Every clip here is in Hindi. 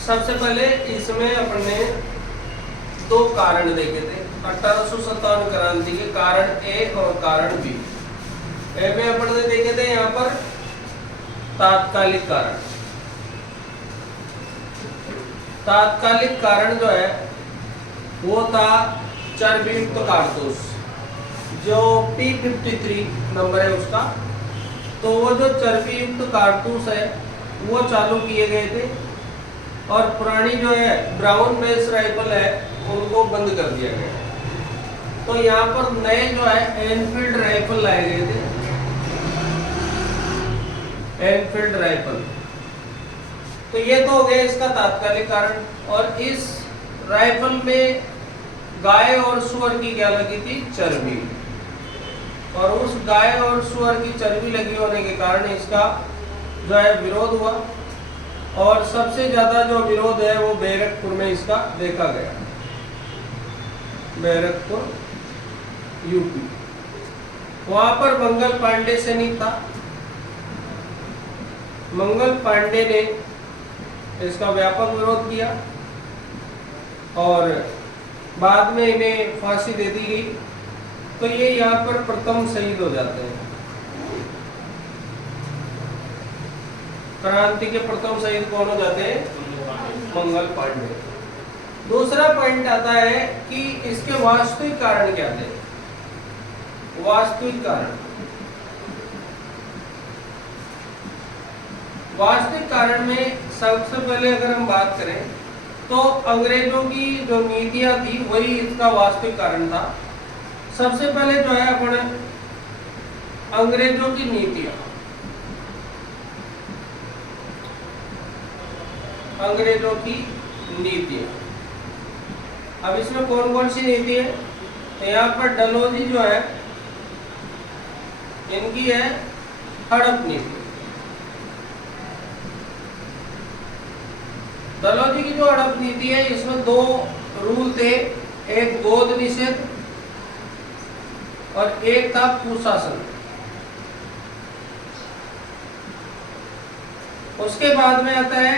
सबसे पहले इसमें अपने दो कारण देखे थे 1857 क्रांति के, कारण ए और कारण बी। ए में अपन ने देखे थे यहाँ पर तात्कालिक कारण। तात्कालिक कारण जो है वो था चर्बीयुक्त कारतूस, जो P53 नंबर है उसका। तो वो जो चर्बीयुक्त कारतूस है वो चालू किए गए थे, और पुरानी जो है ब्राउन बेस राइफल है उनको बंद कर दिया गया। तो यहाँ पर नए जो है एनफील्ड राइफल लाए गए थे, एनफील्ड राइफल। तो ये तो हो गया इसका तात्कालिक कारण। और इस राइफल में गाय और सुअर की क्या लगी थी? चर्बी। और उस गाय और सुअर की चर्बी लगी होने के कारण इसका जो है विरोध हुआ, और सबसे ज्यादा जो विरोध है वो बैरकपुर में इसका देखा गया, बैरकपुर यूपी। वहां पर मंगल पांडे सैनिक था। मंगल पांडे ने इसका व्यापक विरोध किया और बाद में इन्हें फांसी दे दी गई। तो ये यहाँ पर प्रथम शहीद हो जाते हैं। क्रांति के प्रथम शहीद कौन हो जाते हैं? मंगल पांडे। दूसरा पॉइंट आता है कि इसके वास्तविक कारण क्या थे? वास्तविक कारण, वास्तविक कारण में सबसे पहले अगर हम बात करें तो अंग्रेजों की जो नीतियां थी वही इसका वास्तविक कारण था। सबसे पहले जो है अपने अंग्रेजों की नीतियां, अंग्रेजों की नीतियां। अब इसमें कौन कौन सी नीति है? तो यहाँ पर डलहौजी जो है इनकी है हड़प नीति। डलहौजी की जो हड़प नीति है इसमें दो रूल थे, एक गोद निषेध और एक था कुशासन। उसके बाद में आता है,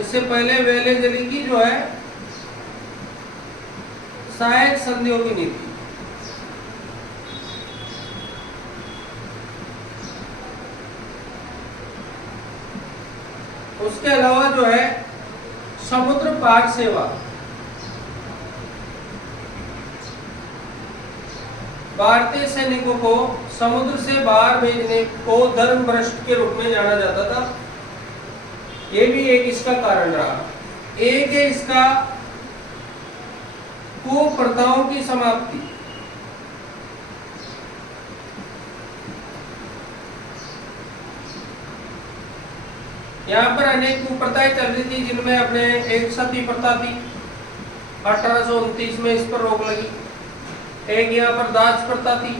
इससे पहले वेले जली की जो है सहायक संधियों की नीति। उसके अलावा जो है समुद्र पार सेवा, भारतीय सैनिकों को समुद्र से बाहर भेजने को धर्म भ्रष्ट के रूप में जाना जाता था। ये भी एक इसका कारण रहा। एक है इसका कुप्रथाओं की समाप्ति। यहाँ पर अनेक कुप्रथाएं चल रही थी, जिनमें अपने एक सती प्रथा थी, 1829 में इस पर रोक लगी। एक यहाँ पर दास प्रथा थी,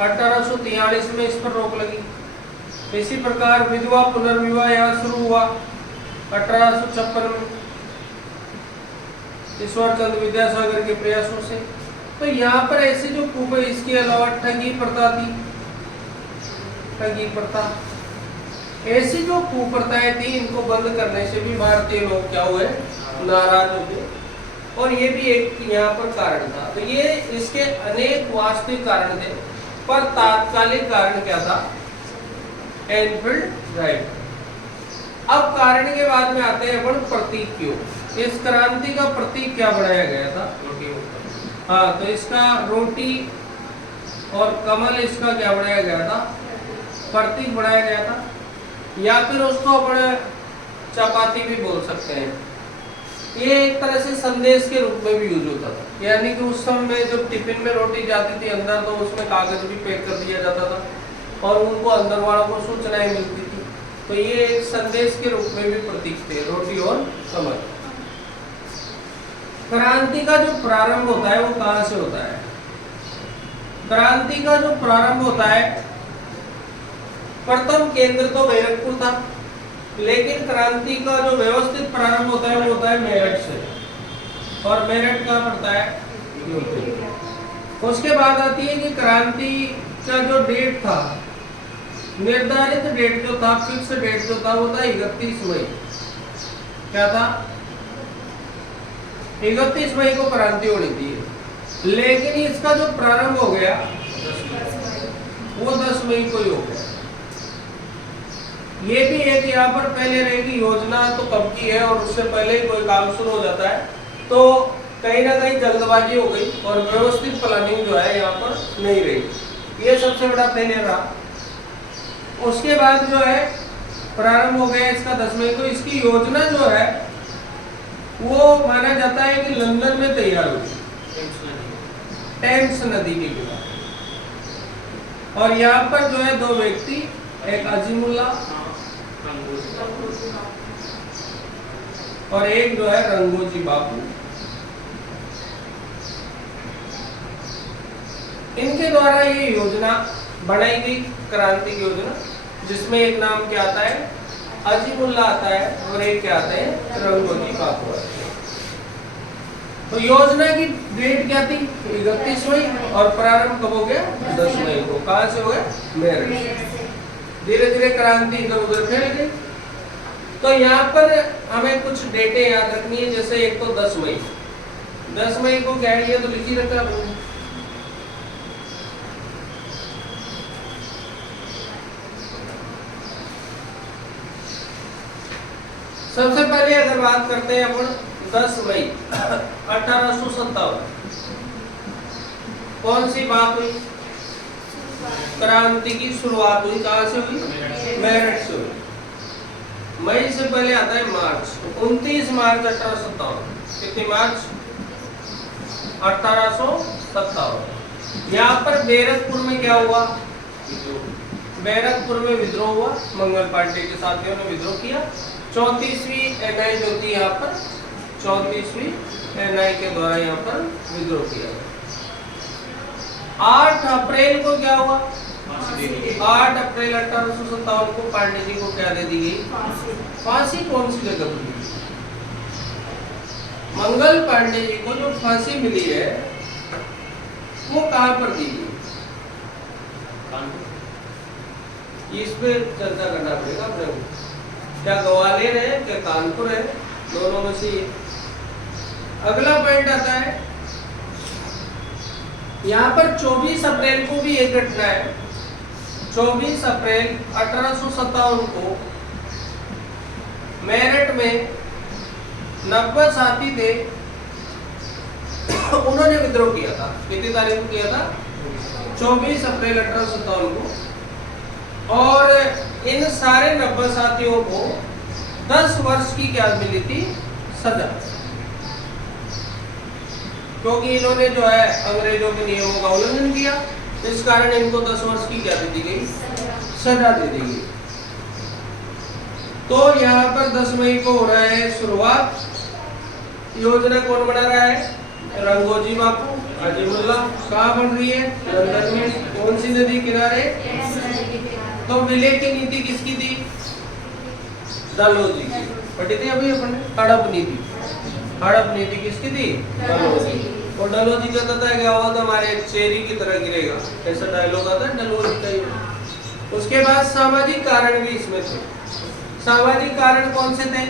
1843 में इस पर रोक लगी। इसी प्रकार विधवा पुनर्विवाह यहाँ शुरू हुआ 1856 में ईश्वर चंद्र विद्यासागर के प्रयासों से। तो यहाँ पर ऐसी जो कुप्रथा, इसके अलावा ठगी प्रथा थी, ठगी प्रथा, ऐसी जो कुप्रथाएं थी इनको बंद करने से भी भारतीय लोग क्या हुए? नाराज हो गए। और ये भी एक यहाँ पर कारण था। तो ये इसके अनेक वास्तविक कारण थे, पर तात्कालिक कारण क्या था? Enfield rifle. अब कारण के बाद में आते हैं अपन प्रतीक क्यों। इस क्रांति का प्रतीक क्या बनाया गया था? हाँ, तो इसका रोटी और कमल इसका क्या बनाया गया था? प्रतीक बनाया गया था। या फिर उसको अपन चपाती भी बोल सकते हैं। ये एक तरह से संदेश के रूप में भी यूज होता था, यानी कि उस समय जब टिफिन में रोटी जाती थी अंदर, तो उसमें कागज भी पैक कर दिया जाता था और उनको अंदर वालों को सूचनाएं मिलती थी। तो ये एक संदेश के रूप में भी प्रतीक थे, रोटी और कमल। क्रांति का जो प्रारंभ होता है वो कहां से होता है? क्रांति का जो प्रारंभ होता है, प्रथम केंद्र तो बैरकपुर था, लेकिन क्रांति का जो व्यवस्थित प्रारंभ होता है वो होता है मेरठ से। और मेरठ का पड़ता है यूपी। उसके बाद आती है कि क्रांति का जो डेट था, निर्धारित डेट जो था, फिक्स डेट जो था वो था 31 मई। क्या था, 31 मई को क्रांति होनी थी, लेकिन इसका जो प्रारंभ हो गया वो 10 मई को ही हो गया। ये भी एक यहाँ पर पहले रहेगी योजना तो कब की है और उससे पहले ही कोई काम शुरू हो जाता है, तो कहीं ना कहीं जल्दबाजी हो गई और व्यवस्थित प्लानिंग जो है यहाँ पर नहीं रही। ये सबसे बड़ा फेलियर रहा। उसके बाद जो है प्रारंभ हो गया इसका 10 मई को। इसकी योजना जो है वो माना जाता है कि लंदन में तैयार हुई, टेम्स नदी के किनारे। और यहाँ पर जो है 2 व्यक्ति, एक अजीमुल्ला और एक जो है रंगोजी बापू, इनके द्वारा ये योजना बनाई गई, क्रांति की योजना, जिसमें एक नाम क्या आता है, अजीमुल्ला आता है और एक क्या आता है, रंगोजी बापू आता है। तो योजना की डेट क्या थी, 31 मई, और प्रारंभ कब हो गया, 10 मई को। कहां से हो गया, मेरठ। धीरे धीरे क्रांति इधर उधर फैल गई। तो यहाँ पर हमें कुछ डेटे याद रखनी है, जैसे एक तो 10 मई, 10 मई को क्या है, ये तो लिखी रखा है। सबसे पहले अगर बात करते हैं अपन 10 मई 1857, कौन सी बात हुई, क्रांति की शुरुआत हुई, कहां से हुई, मेरठ से हुई। मई से पहले आता है मार्च, 29 मार्च 1857। कितनी मार्च, 1857। यहाँ पर बैरकपुर में क्या हुआ, बैरकपुर में विद्रोह हुआ, मंगल पांडे के साथियों ने विद्रोह किया। 34वीं एनआई जो थी यहाँ पर, 34वीं एनआई के द्वारा यहाँ पर विद्रोह किया। 8 अप्रैल को क्या हुआ, 8 अप्रैल 1857 को पांडे जी को क्या दे दी गई, फांसी। कौन सी जगह मिली, मंगल पांडे जी को जो फांसी मिली है वो कहां पर दी गई, इस पे चर्चा करना पड़ेगा अपने को। क्या ग्वालियर है, क्या कानपुर है, दोनों में से। अगला पॉइंट आता है यहाँ पर 24 अप्रैल को भी एक घटना है। 24 अप्रैल 1857 को मेरठ में 90 साथी थे, उन्होंने विद्रोह किया था। कितनी तारीख को किया था, 24 अप्रैल 1857 को। और इन सारे 90 साथियों को 10 वर्ष की क्या मिली थी, सजा, क्योंकि इन्होंने जो है अंग्रेजों के नियमों का उल्लंघन किया। इस कारण इनको 10 वर्ष की क्या दे दी गई, सजा दे दी गई। तो यहाँ पर 10 मई को हो रहा है शुरुआत। योजना कौन बना रहा है, रंगोजी बापू, अजीमुल्ला। कहाँ बन रही है, लंदन में। कौन सी नदी किनारे, तो विलय की नीति किसकी थी, डलहौजी की। पढ़ी थी अभी अपन, हड़प नीति। हड़प नीति किसकी थी, डलहौजी। और डलहौजी कहता था क्या हुआ था, हमारे चेरी की तरह गिरेगा, ऐसा डायलॉग आता है डलहौजी का। उसके बाद सामाजिक कारण भी इसमें थे। सामाजिक कारण कौन से थे,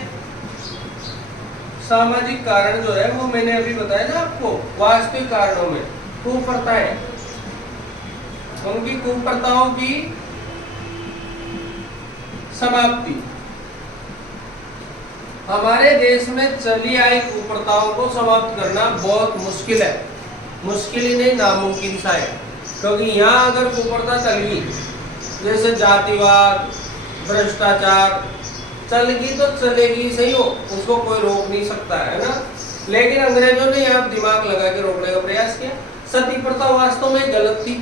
सामाजिक कारण जो है वो मैंने अभी बताया ना आपको, वास्तविक कारणों में कुप्रथाएं, उनकी कुप्रथाओं की समाप्ति। हमारे देश में चली आई कुप्रथाओं को समाप्त करना बहुत मुश्किल है, मुश्किल ही नहीं नामुमकिन सा है। क्योंकि यहाँ अगर कुप्रथा चल गई, जैसे जातिवाद, भ्रष्टाचार चल गई तो चलेगी सही हो, उसको कोई रोक नहीं सकता है ना। लेकिन अंग्रेजों ने यहाँ दिमाग लगा के रोकने का प्रयास किया। सती प्रथा वास्तव में गलत थी,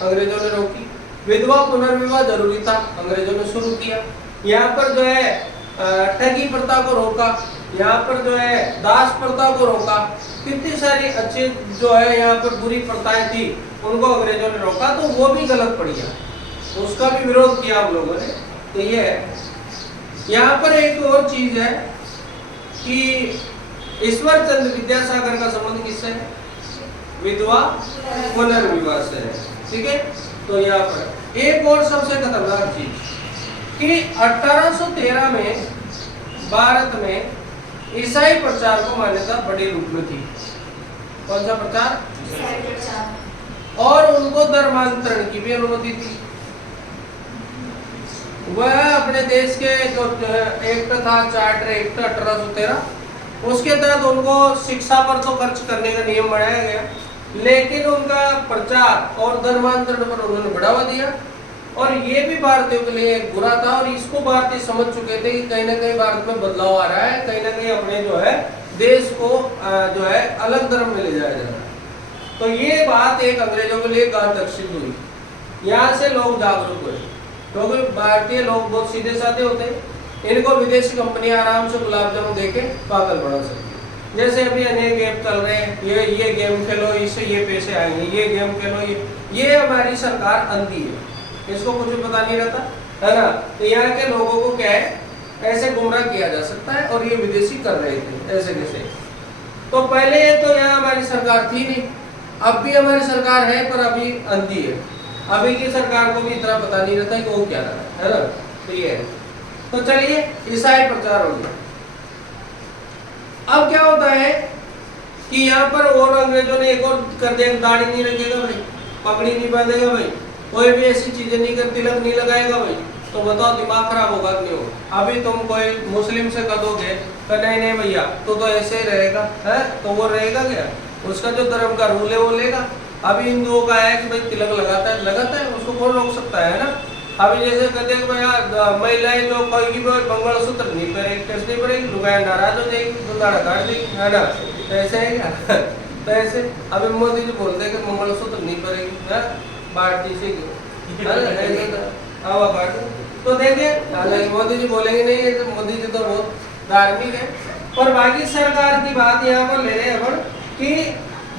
अंग्रेजों ने रोकी। विधवा पुनर्विवाह जरूरी था, अंग्रेजों ने शुरू किया। यहाँ पर जो है ठगी प्रथा को रोका, यहाँ पर जो है दास प्रथा को रोका। कितनी सारी अच्छी जो है यहाँ पर बुरी प्रथाएं थी, उनको अंग्रेजों ने रोका, तो वो भी गलत पड़ी है, उसका भी विरोध किया हम लोगों ने। तो ये है। यहाँ पर एक और चीज है कि ईश्वर चंद्र विद्यासागर का संबंध किससे है, विधवा पुनर्विवाह से है। ठीक है। तो यहाँ पर एक और सबसे खतरनाक चीज कि 1813 में भारत में ईसाई प्रचार को मान्यता बड़े रूप में थी। कौन सा प्रचार? और उनको धर्मांतरण की भी अनुमति थी। वह अपने देश के जो एक्ट था, चार्टर एक्ट 1813, उसके तहत उनको शिक्षा पर तो खर्च करने का नियम बनाया गया, लेकिन उनका प्रचार और धर्मांतरण पर उन्होंने बढ़ावा दिया। और ये भी भारतीयों के लिए एक बुरा था, और इसको भारतीय समझ चुके थे कि कहीं ना कहीं भारत में बदलाव आ रहा है, कहीं ना कहीं अपने जो है देश को जो है अलग धर्म में ले जाया जा रहा है। तो ये बात एक अंग्रेजों के लिए घातक सिद्ध हुई। यहाँ से लोग जागरूक हुए, क्योंकि भारतीय लोग बहुत सीधे साधे होते हैं, इनको विदेशी कंपनियां आराम से गुलाब जामुन देके पागल बना सकती है। जैसे अभी अनेक गेम चल रहे हैं, ये गेम खेलो इससे ये पैसे आएंगे, ये गेम खेलो ये हमारी सरकार अंधी है, इसको कुछ भी पता नहीं रहता है ना। तो यहाँ के लोगों को क्या है, ऐसे गुमराह किया जा सकता है, और ये विदेशी कर रहे थे ऐसे कैसे। तो पहले तो यहाँ हमारी सरकार थी नहीं, अब भी हमारी सरकार है पर अभी अंधी है। अभी की सरकार को भी इतना पता नहीं रहता है कि वो क्या रहा है ना। तो ये है। तो चलिए ईसाई प्रचार हो गया। अब क्या होता है कि यहाँ पर और अंग्रेजों ने एक और कर दिया, दाढ़ी नहीं रखेगा भाई, पगड़ी नहीं बांधेगा भाई, कोई भी ऐसी चीजें नहीं कर, तिलक नहीं लगाएगा भाई। तो बताओ दिमाग खराब होगा कि नहीं होगा? अभी तुम कोई मुस्लिम से कह दोगे तो नहीं भैया तो ऐसे ही रहेगा है, तो वो रहेगा क्या? उसका जो धर्म का रूल है वो लेगा। अभी हिंदुओं का है कि भाई तिलक लगाता है, उसको कौन रोक सकता है ना। अभी जैसे कहते हैं भैया महिलाएं जो कोई भी मंगलसूत्र नहीं पहनेगी, कैसे नहीं पड़ेगी, लुगाया नाराज हो जाएगी, दुल्हाड़ा काट देगी है ना। तो ऐसे है क्या? तो ऐसे अभी मोदी जी बोलते हैं कि मंगलसूत्र नहीं पहनेगी, भारतीय से तो देखिए मोदी जी बोलेंगे नहीं, तो मोदी जी तो बहुत धार्मिक है। और बाकी सरकार की बात यहाँ पर ले रहे हैं अपन कि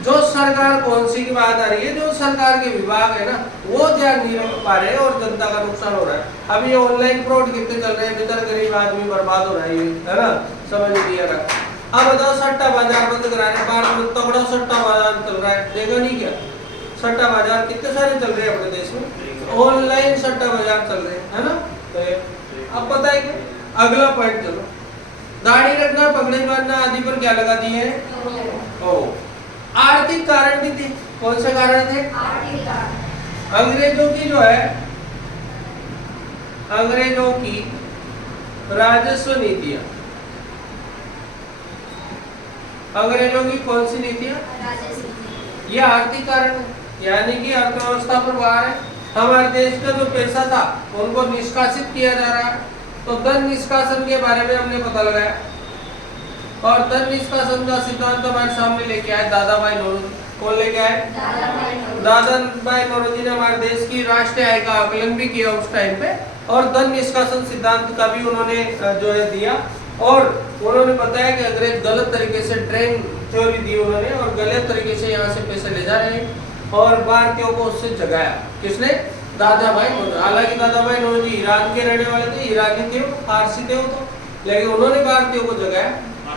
जो सरकार कौन सी की बात आ रही है, जो सरकार के विभाग है ना वो ध्यान नहीं रख पा रहे हैं और जनता का नुकसान हो रहा है। अभी ये ऑनलाइन फ्रॉड कितने चल रहे हैं, बेचारा गरीब आदमी बर्बाद हो रहा है ना, समझ नहीं आ रहा। अब बताओ सट्टा बाजार बंद कराने, भारत में तगड़ा सट्टा बाजार चल रहा है, देखा नहीं क्या? सट्टा बाजार कितने सारे चल रहे हैं अपने देश में, ऑनलाइन सट्टा बाजार चल रहे हैं है ना। तो अब पता है क्या अगला पॉइंट, चलो दाढ़ी रखना, पगड़ी बांधना आदि पर क्या लगा दिए हैं? आर्थिक कारण भी थे। कौन से कारण थे? आर्थिक कारण। अंग्रेजों की जो है, अंग्रेजों की राजस्व नीतियां, अंग्रेजों की कौन सी नीतियां? ये आर्थिक कारण है, यानी कि अर्थव्यवस्था पर बाहर है। हमारे देश का जो पैसा था उनको निष्कासित किया जा रहा है, तो धन निष्कासन के बारे में हमने पता लगाया, और धन निष्कासन का सिद्धांत हमारे सामने लेके आए दादा भाई नौरोजी। कौन लेके आए? दादा भाई नौरोजी ने हमारे देश की राष्ट्रीय आय का आकलन भी किया उस टाइम पे, और धन निष्कासन सिद्धांत का भी उन्होंने जो है दिया, और उन्होंने बताया कि अंग्रेज गलत तरीके से ड्रेन थ्योरी दी उन्होंने, और गलत तरीके से यहाँ से पैसे ले जा रहे हैं, और भारतीयों को उससे जगाया। किसने? दादा भाई नौरोजी। हालांकि दादा भाई नौरोजी ईरान के रहने वाले थे, ईरानी थे, फारसी थे वो तो, लेकिन उन्होंने भारतीयों को जगाया।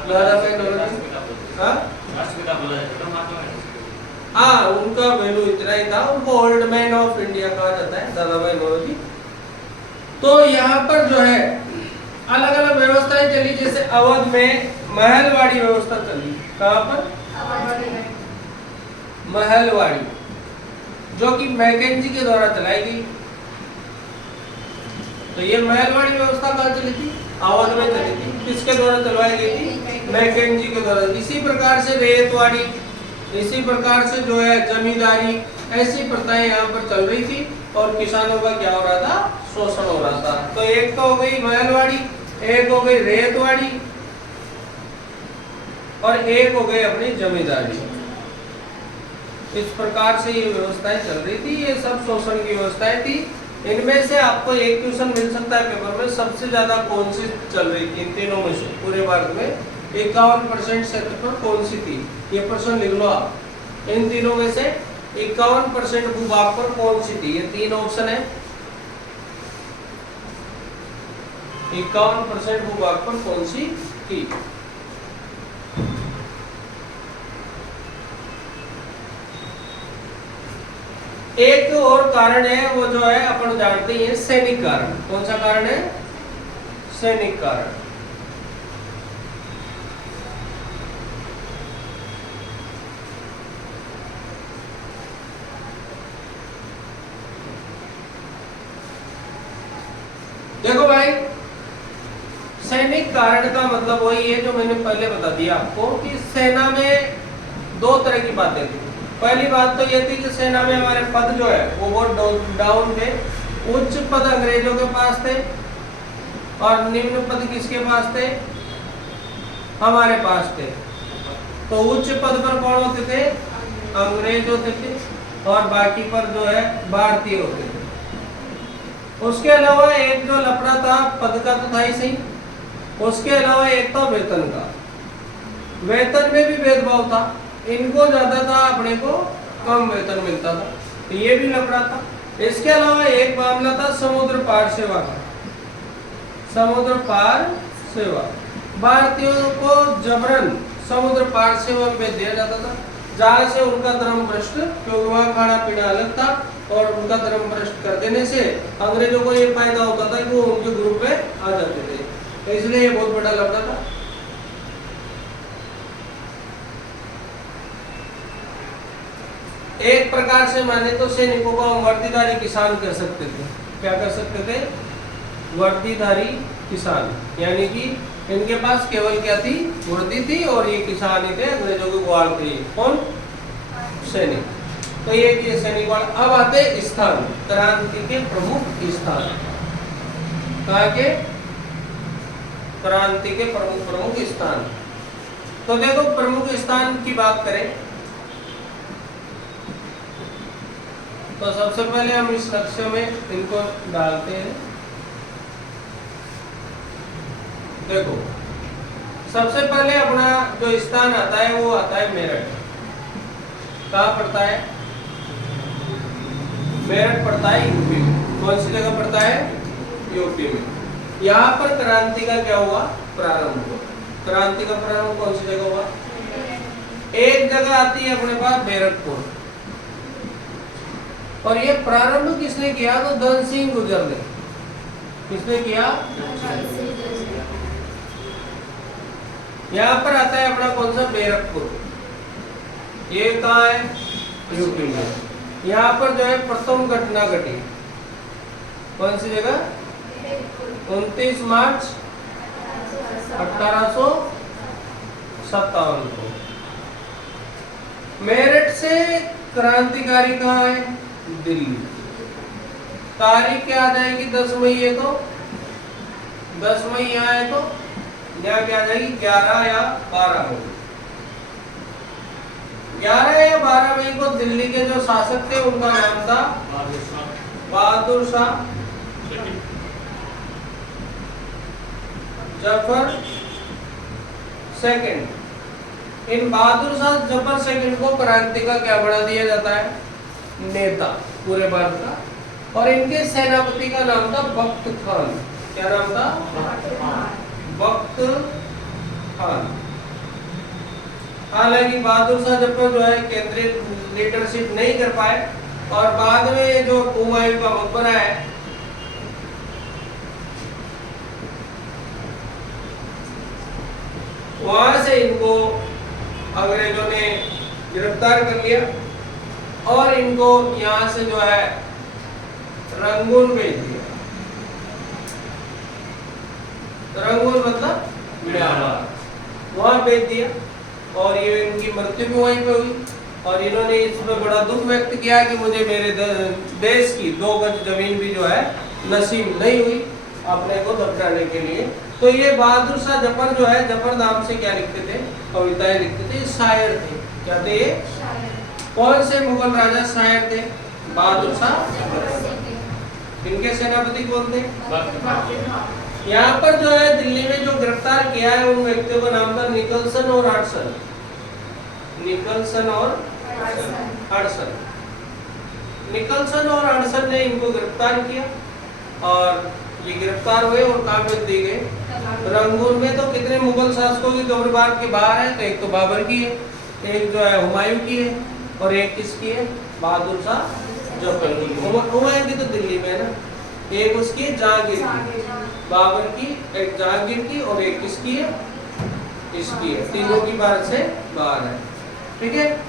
दादा भाई नौरोजी हाँ, उनका वैल्यू इतना ही था, उनको ओल्ड मैन ऑफ इंडिया कहा जाता है दादा भाई नौरोजी। तो यहाँ पर जो है अलग अलग व्यवस्थाएं चली, जैसे अवध में महलवाड़ी व्यवस्था चली। कहाँ पर? महलवाड़ी, जो कि मैकेंजी के द्वारा चलाई गई। तो ये महलवाड़ी व्यवस्था कहाँ चली थी? अवध में चली थी। किसके द्वारा चलवाई गई थी? मैकेंजी के द्वारा। इसी प्रकार से रेतवाड़ी, इसी प्रकार से जो है जमींदारी, ऐसी प्रथाएं यहाँ पर चल रही थी, और किसानों का क्या हो रहा था? शोषण हो रहा था। तो एक तो हो गई महलवाड़ी, एक हो गई रेतवाड़ी, और एक हो गई अपनी जमींदारी। इस प्रकार से ये व्यवस्थाएं चल रही थी, ये सब शोषण की व्यवस्थाएं थी। इनमें से आपको एक क्वेश्चन मिल सकता है पेपर में, सबसे ज्यादा कौन सी चल रही थी इन तीनों में से? पूरे भारत में 51% क्षेत्रफल कौन सी थी? ये प्रश्न लिख लो आप। इन तीनों में से 51% भूभाग पर कौन सी थी? ये तीन ऑप्शन है। 51% भूभाग पर कौन सी थी? एक और कारण है, वो जो है अपन जानते हैं सैनिक कारण। कौन सा कारण है? सैनिक कारण। सैनिक कारण का मतलब वही है जो मैंने पहले बता दिया आपको कि सेना में दो तरह की बातें थी। पहली बात तो ये थी कि सेना में हमारे पद जो है वो बहुत डाउन थे। उच्च पद अंग्रेजों के पास थे और निम्न पद किसके पास थे? हमारे पास थे। तो उच्च पद पर कौन होते थे? अंग्रेज होते थे और बाकी पर जो है भारतीय होते थे। उसके अलावा एक जो लफड़ा था पद का तो था ही सही, उसके अलावा एक था वेतन का। वेतन में भी भेदभाव था, इनको ज्यादा था, अपने को कम वेतन मिलता था, तो ये भी लफड़ा था। इसके अलावा एक मामला था समुद्र पार सेवा का। समुद्र पार सेवा, भारतीयों को जबरन समुद्र पार सेवा में भेज दिया जाता था, जहाँ से उनका धर्म भ्रष्ट, क्योंकि वहाँ खाना पीना अलग था और उनका धर्म भ्रष्ट कर देने से अंग्रेजों को ये फायदा होता था कि वो उनके ग्रुप में आ जाते थे, तो इसलिए ये बहुत बड़ा लफड़ा था। एक प्रकार से माने तो सैनिकों को हम वर्दीधारी किसान कह सकते थे। क्या कर सकते थे? वर्दीधारी किसान, यानी कि इनके पास केवल क्या थी? वर्दी थी और ये किसान ही थे, अंग्रेजों के ग्वाल थे। कौन? सैनिक। तो ये सैनिक वाला। अब आते स्थान, क्रांति के प्रमुख स्थान। कहाँ के? क्रांति के प्रमुख स्थान। तो देखो प्रमुख स्थान की बात करें तो सबसे पहले हम इस नक्शे में इनको डालते हैं। देखो सबसे पहले अपना जो स्थान आता है वो आता है मेरठ। कहाँ पड़ता है? मेरठ पड़ता है यूपी में। कौन सी जगह पड़ता है? यूपी में। यहाँ पर क्रांति का क्या हुआ? प्रारंभ हुआ। क्रांति का प्रारंभ कौन सी जगह हुआ? एक जगह आती है अपने पास बैरकपुर, और ये प्रारंभ किसने किया? तो धन सिंह गुर्जर ने। किसने किया? यहाँ पर आता है अपना कौन सा? बैरकपुर। ये कहाँ है? यूपी में। यहाँ पर जो है प्रथम घटना घटी। कौन सी जगह? 29 मार्च 1857 को। मेरठ से क्रांतिकारी कहाँ है? दिल्ली। तारीख क्या आ जाएगी? 10 मई है तो 10 मई यहाँ है तो यहाँ क्या आ जाएगी? 11 या 12 मई। 11 या 12 मई को दिल्ली के जो शासक थे उनका नाम था बहादुर शाह जफर सेकंड। इन बहादुर शाह जफर सेकंड को क्रांति का क्या बना दिया जाता है? नेता पूरे भारत का। और इनके सेनापति का नाम था बख्त खान। क्या नाम था? बख्त खान। हालांकि बहादुर शाह जफर जो है केंद्रीय लीडरशिप नहीं कर पाए और बाद में जो हुमायूं का मकबरा है वहां से इनको अंग्रेजों ने गिरफ्तार कर लिया और इनको यहाँ से जो है रंगून भेज दिया। रंगून मतलब म्यांमार, वहां भेज दिया और ये इनकी मृत्यु भी वहीं पे हुई। और इन्होंने इसमें बड़ा दुख व्यक्त किया कि मुझे मेरे देश की 2 गज जमीन भी जो है नसीब नहीं हुई अपने को दफनाने के लिए। तो ये बहादुर शाह जफर जो है, जफर नाम से क्या लिखते थे? कविताएं लिखते थे, शायर थे। क्या थे ये? कौन से मुगल राजा शायर थे? बहादुर शाह। इनके सेनापति कौन थे? यहाँ पर जो है दिल्ली में जो गिरफ्तार किया है उन व्यक्तियों का नाम था निकलसन और हडसन। निकलसन और हडसन। निकलसन और हडसन ने इनको गिरफ्तार किया और ये गिरफ्तार हुए और कहाँ भेज दिए गए? रंगून में। तो कितने मुगल शासकों की कब्र भारत के बाहर है? तो एक तो बाबर की है, एक जो है हुमायूं की है और एक किसकी है? बहादुर शाह जफर की। हुमायूं की तो दिल्ली में है ना। एक उसकी जहांगीर की, बाबर की, एक जहांगीर की और एक किसकी है? इसकी है। तीनों की भारत से बाहर है। ठीक है।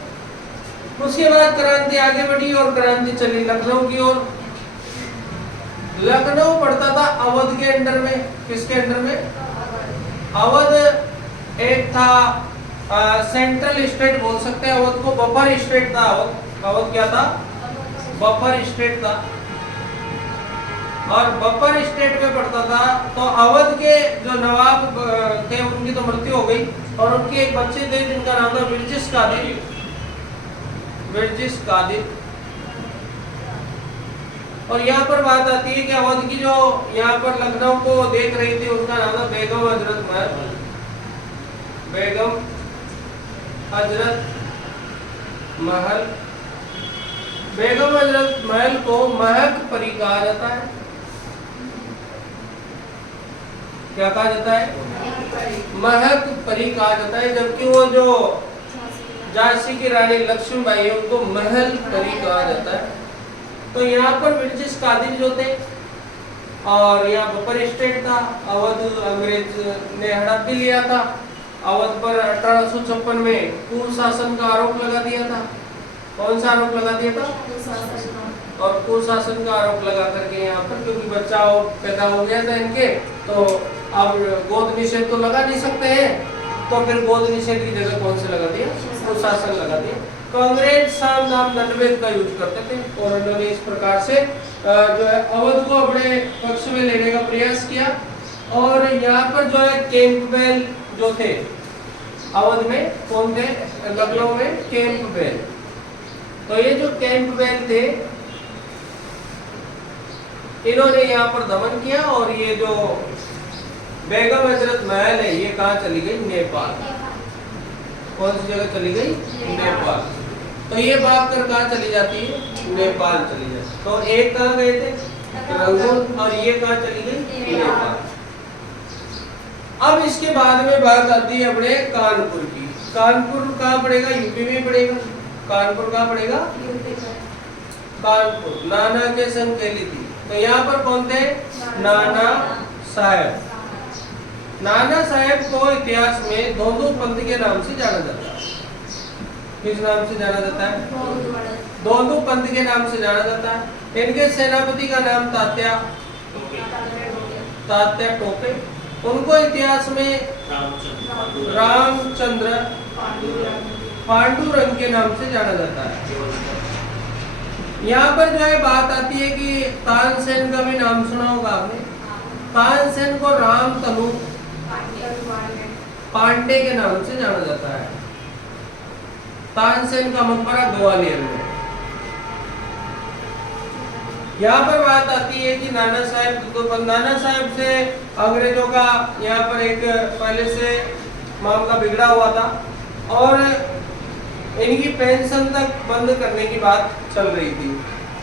उसके बाद क्रांति आगे बढ़ी और क्रांति चली लखनऊ की ओर। लखनऊ पड़ता था अवध के अंडर में। किसके अंडर में? अवध एक था सेंट्रल स्टेट बोल सकते हैं अवध को, बफर स्टेट था अवध। अवध क्या था? बफर स्टेट था। और बफर स्टेट में पड़ता था। तो अवध के जो नवाब थे उनकी तो मृत्यु हो गई और उनके एक बच्चे थे जिनका नाम था बिरजिस कादिर। बिरजिस कादिर। और यहाँ पर बात आती है कि अवध की जो यहाँ पर लखनऊ को देख रही थी उसका नाम था बेगम हजरत महल। बेगम हजरत महल। बेगम हजरत महल को महक परी कहा जाता है। क्या कहा जाता है? महक परी कहा जाता है। जबकि वो जो झांसी की रानी लक्ष्मीबाई है उनको महल परी कहा जाता है। तो यहाँ पर ब्रिटिश कादिर जो थे और यहाँ बफर स्टेट था। अवध अंग्रेज ने हड़प भी लिया था। अवध पर 1856 में कुशासन का आरोप लगा दिया था। कौन सा आरोप लगा दिया था? और कुशासन का आरोप लगा करके यहाँ पर, क्योंकि बच्चा पैदा हो गया था इनके, तो अब गोद निषेध तो लगा नहीं सकते हैं, तो फिर गोद निषेध की जगह कौन से लगा दिया? कुशासन लगा दिया। तो अंग्रेज साम दाम दंडभेद का यूज करते थे और उन्होंने इस प्रकार से जो है अवध को अपने पक्ष में लेने का प्रयास किया। और यहाँ पर जो है कैंपबेल जो थे अवध में, कौन थे? लखनऊ में कैंपबेल। तो ये जो कैंपबेल थे इन्होंने यहाँ पर दमन किया। और ये जो बेगम हजरत महल है ये कहाँ चली गई? नेपाल। कौन सी जगह चली गई? नेपाल। तो ये बात कर कहाँ चली जाती है? नेपाल चली जाती है। तो एक कहाँ गए थे? रंगून। और ये कहाँ चली गई? नेपाल। अब इसके बाद में बात आती है अपने कानपुर की। कानपुर कहाँ पड़ेगा? यूपी में पड़ेगा। कानपुर कहाँ पड़ेगा? कानपुर। नाना के संग केली थी। तो यहाँ पर कौन थे? नाना साहेब। नाना साहेब को इतिहास में धोंधू पंथ के नाम से जाना जाता है। किस नाम से जाना जाता है? धोंधू पंथ के नाम से जाना जाता है। इनके सेनापति का नाम तात्या टोपे। उनको इतिहास में रामचंद्र पांडुरंग के नाम से जाना जाता है। यहाँ पर जो है बात आती है कि तानसेन का भी नाम सुना होगा आपने। तानसेन को रामतनु पांडे के नाम से जाना जाता है। तानसेन का मकबरा ग्वालियर में। यहाँ पर बात आती है कि नाना साहेब, तो नाना साहेब से अंग्रेजों का यहाँ पर एक पहले से मामला बिगड़ा हुआ था और इनकी पेंशन तक बंद करने की बात चल रही थी।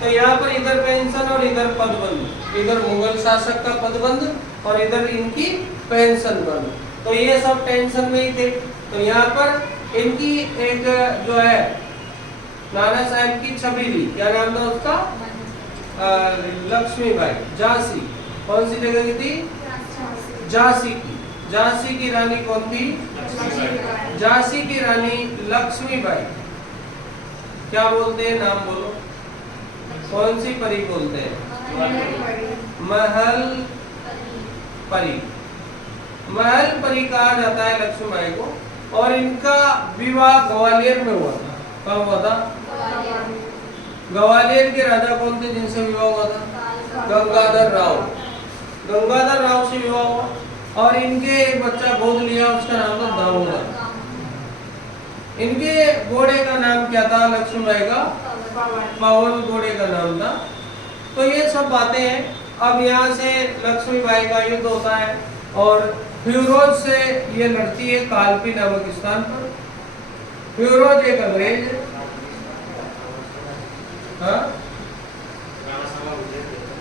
तो यहाँ पर इधर पेंशन और इधर पद बंद, इधर मुगल शासक का पद बंद और इधर इनकी पेंशन बंद। तो ये सब टेंशन में ही थे। तो यहाँ पर इनकी एक जो है नाना साहब की छवि ली, क्या नाम था उसका? लक्ष्मीबाई। झांसी। कौन सी जगह की थी? झांसी की। झांसी की रानी कौन थी? झांसी की रानी लक्ष्मीबाई। क्या बोलते हैं? नाम बोलो। कौन सी परी बोलते हैं? महल परी। महल परी कहा जाता है लक्ष्मीबाई को। और इनका विवाह ग्वालियर में हुआ था। कब हुआ था? ग्वालियर के राजा कौन थे जिनसे विवाह हुआ था? गंगाधर राव। गंगाधर राव से विवाह हुआ और इनके एक बच्चा गोद लिया, उसका नाम था दामोदर। इनके घोड़े का नाम क्या था? लक्ष्मीबाई का पवन घोड़े का नाम था। तो ये सब बातें हैं। अब यहाँ से लक्ष्मीबाई का युद्ध होता है और फिरोज से ये लड़ती है कालपी नामक स्थान पर। फिरोज एक अंग्रेज है।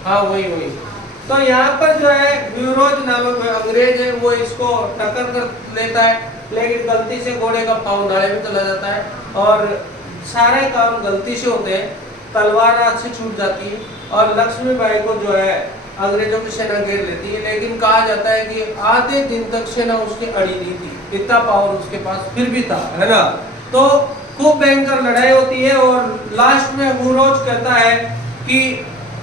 हाँ वही। तो यहाँ पर जो है फिरोज नामक अंग्रेज है, वो इसको टक्कर कर लेता है, लेकिन गलती से घोड़े का पाँव नाले में चला जाता है और सारे काम गलती से होते हैं। तलवार हाथ से छूट जाती है और लक्ष्मीबाई को जो है अंग्रेजों की सेना घेर लेती है। लेकिन कहा जाता है कि आधे दिन तक सेना उसकी अड़ी नहीं थी, इतना पावर उसके पास फिर भी था, है ना। तो खूब भयंकर लड़ाई होती है और लास्ट में फिरोज कहता है कि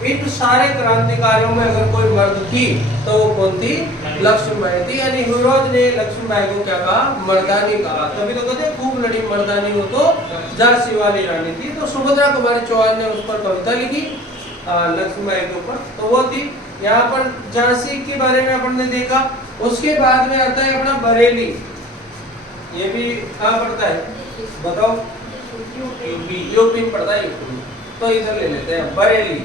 इन सारे क्रांतिकारियों में अगर कोई मर्द थी तो वो कौन थी? लक्ष्मीबाई थी, यानी हिरोज ने लक्ष्मीबाई को क्या कहा, मर्दानी कहा। तभी तो कहते खूब लड़ी मर्दानी हो तो झांसी वाली रानी थी। तो सुभद्रा कुमारी चौहान ने उस पर कविता लिखी लक्ष्मीबाई के ऊपर, तो वो थी। यहाँ पर झांसी के बारे में अपन ने देखा। उसके बाद में आता है अपना बरेली। ये भी कहाँ पड़ता है बताओ, यूपी में पड़ता है, यूपी में। तो इधर ले लेते हैं बरेली।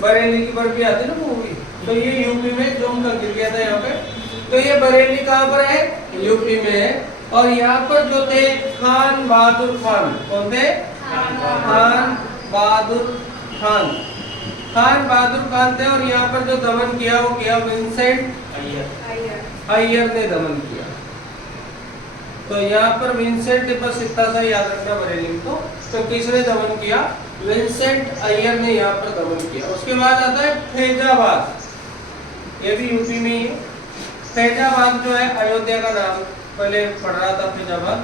बरेली की बर्फी आती है ना मूवी, तो ये यूपी में जो उनका गिर गया था यहाँ पे, तो ये बरेली कहाँ पर है, यूपी में है। और यहाँ पर जो थे खान बहादुर खान, कौन थे, खान बहादुर खान, खान बहादुर खान थे। और यहाँ पर जो दमन किया वो किया विंसेंट अय्यर ने दमन किया। तो यहाँ पर विंसेंट, बस इतना सा याद रखना बरेली में। तो किसने दमन किया, विंसेंट अय्यर ने यहाँ पर दमन किया। उसके बाद आता है फैजाबाद, ये भी यूपी में ही है। फैजाबाद जो है अयोध्या का नाम पहले पढ़ रहा था, फैजाबाद।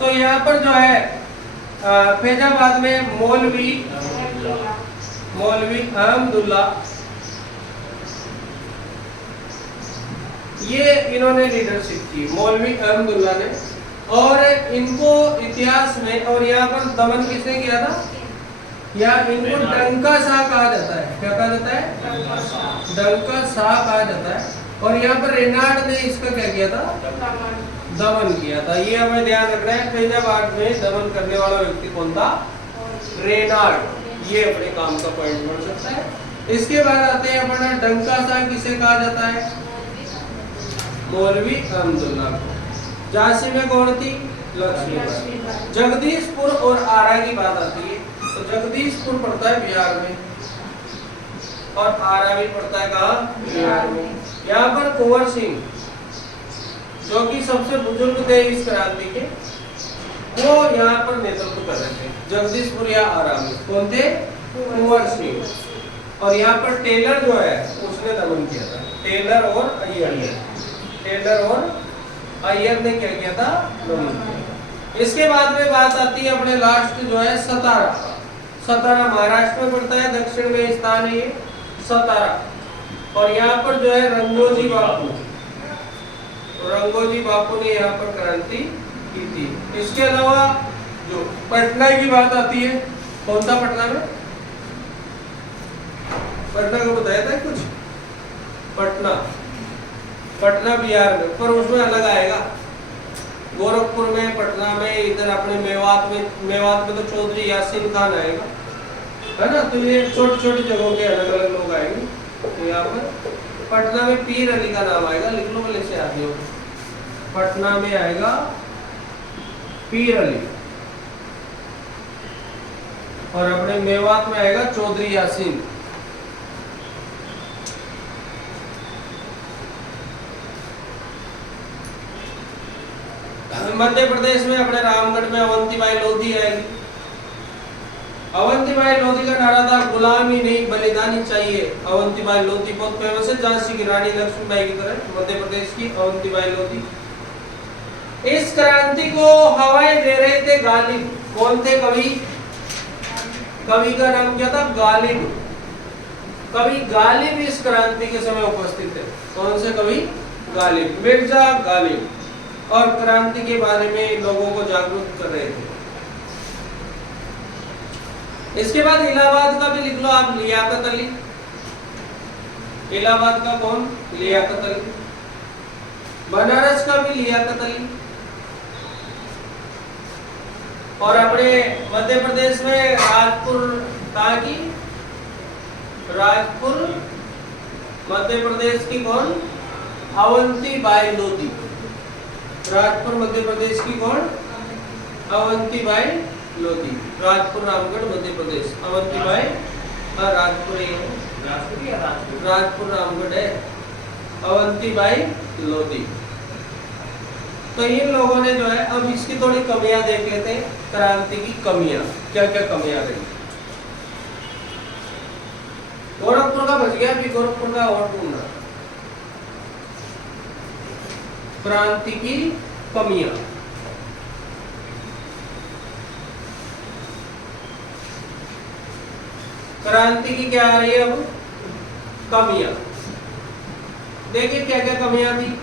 तो यहाँ पर जो है फैजाबाद में मौलवी अहमदुल्ला, ये इन्होंने लीडरशिप की, मौलवी अहमदुल्ला ने। और इनको इतिहास में, और यहाँ पर दमन किसने किया था, या इनको डंका शाह कहा जाता है। क्या कहा जाता है, डंका शाह कहा जाता है। और यहाँ पर रेनाड ने इसका क्या किया था, दमन किया था। ये हमें ध्यान रखना है, फैजाबाद में दमन करने वाला व्यक्ति कौन था, रेनाड। ये अपने काम का पॉइंट बन सकता है। इसके बाद आते हैं अपना डंका शाह किसे कहा जाता है, मौलवी अहमदुल्ला को। झांसी में कौन थी, लक्ष्मीबाई। जगदीशपुर और आरा की बात आती है, तो जगदीशपुर पड़ता है बिहार में और आरा भी पड़ता है कहाँ, बिहार में। यहाँ पर कुंवर सिंह जो कि सबसे बुजुर्ग थे इस क्रांति के, वो यहाँ पर नेतृत्व कर रहे थे जगदीशपुर या आरा में। कौन थे, कुंवर सिंह। और यहाँ पर टेलर जो है उसने दमन किया था, टेलर और अय्यर ने, टेलर और अय्यर ने क्या किया था, दमन किया। इसके बाद में बात आती है अपने लास्ट जो है सतारा। सतारा महाराष्ट्र में पड़ता है, दक्षिण में स्थान है ये सतारा। और यहाँ पर जो है रंगोजी बापू ने यहाँ पर क्रांति की थी। इसके अलावा जो पटना की बात आती है, कौन सा पटना में, पटना को बताया था कुछ, पटना बिहार में, पर उसमें अलग आएगा। गोरखपुर में, पटना में, इधर अपने मेवात में तो चौधरी यासीन खान आएगा, है ना। तो ये छोटी छोटी जगहों के अलग अलग लोग आएंगे। तो यहाँ पर पटना में पीर अली का नाम आएगा, लिख लो भले से आदमी, पटना में आएगा पीर अली। और अपने मेवात में आएगा चौधरी यासीन। मध्य प्रदेश में अपने रामगढ़ में अवंतीबाई लोधी आएगी। अवंतीबाई लोधी का नारा था गुलामी नहीं बलिदानी चाहिए। अवंतीबाई लोधी बहुत फेमस है, झांसी की रानी लक्ष्मीबाई की तरह, मध्य प्रदेश की अवंतीबाई लोधी। इस क्रांति को हवाएं दे रहे थे गालिब। कौन थे कवि, कवि का नाम क्या था, गालिब। कवि गालिब इस क्रांति के समय उपस्थित थे। कौन से कवि, गालिब, मिर्जा गालिब। और क्रांति के बारे में लोगों को जागरूक कर रहे थे। इसके बाद इलाहाबाद का भी लिख लो आप, लियाकत अली। इलाहाबाद का कौन, लियाकत अली। बनारस का भी लियाकत अली। और अपने मध्य प्रदेश में राजपुर कहाँ की, राजपुर मध्य प्रदेश की कौन, अवंतीबाई लोधी। राजपुर मध्य प्रदेश की कौन, अवंतीबाई लोधी। राजपुर रामगढ़ मध्य प्रदेश, अवंतीबाई, राजपुर राजपुर रामगढ़ है, अवंतीबाई लोधी। तो इन लोगों ने जो है, अब इसकी थोड़ी कमियां देख लेते हैं, क्रांति की कमियां, क्या क्या कमियां रही। गोरखपुर का बच गया, अभी गोरखपुर का और ढूंढना। क्रांति की कमियां, क्रांति की क्या आ रही है अब, कमियां। देखिए क्या क्या कमियां थी।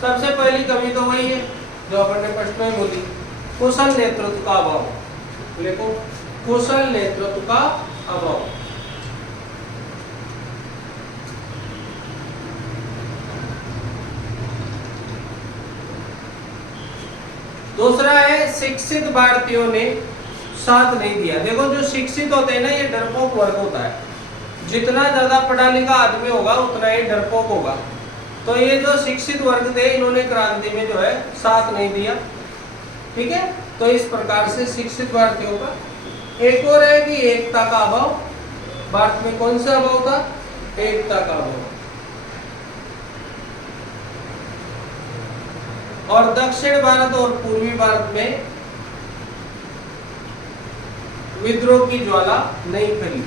सबसे पहली कमी तो वही है जो अपन ने प्रश्न में बोली, कुशल नेतृत्व का अभाव। देखो, कुशल नेतृत्व का अभाव। दूसरा है शिक्षित भारतीयों ने साथ नहीं दिया। देखो, जो शिक्षित होते हैं ना, ये डरपोक वर्ग होता है। जितना ज्यादा पढ़ा लिखा आदमी होगा उतना ही डरपोक होगा। तो ये जो शिक्षित वर्ग थे, इन्होंने क्रांति में जो है साथ नहीं दिया। ठीक है, तो इस प्रकार से शिक्षित भारतीयों का। एक और है कि एकता का अभाव। भारत में कौन सा अभाव था? एकता का अभाव। और दक्षिण भारत और पूर्वी भारत में विद्रोह की ज्वाला नहीं फैली।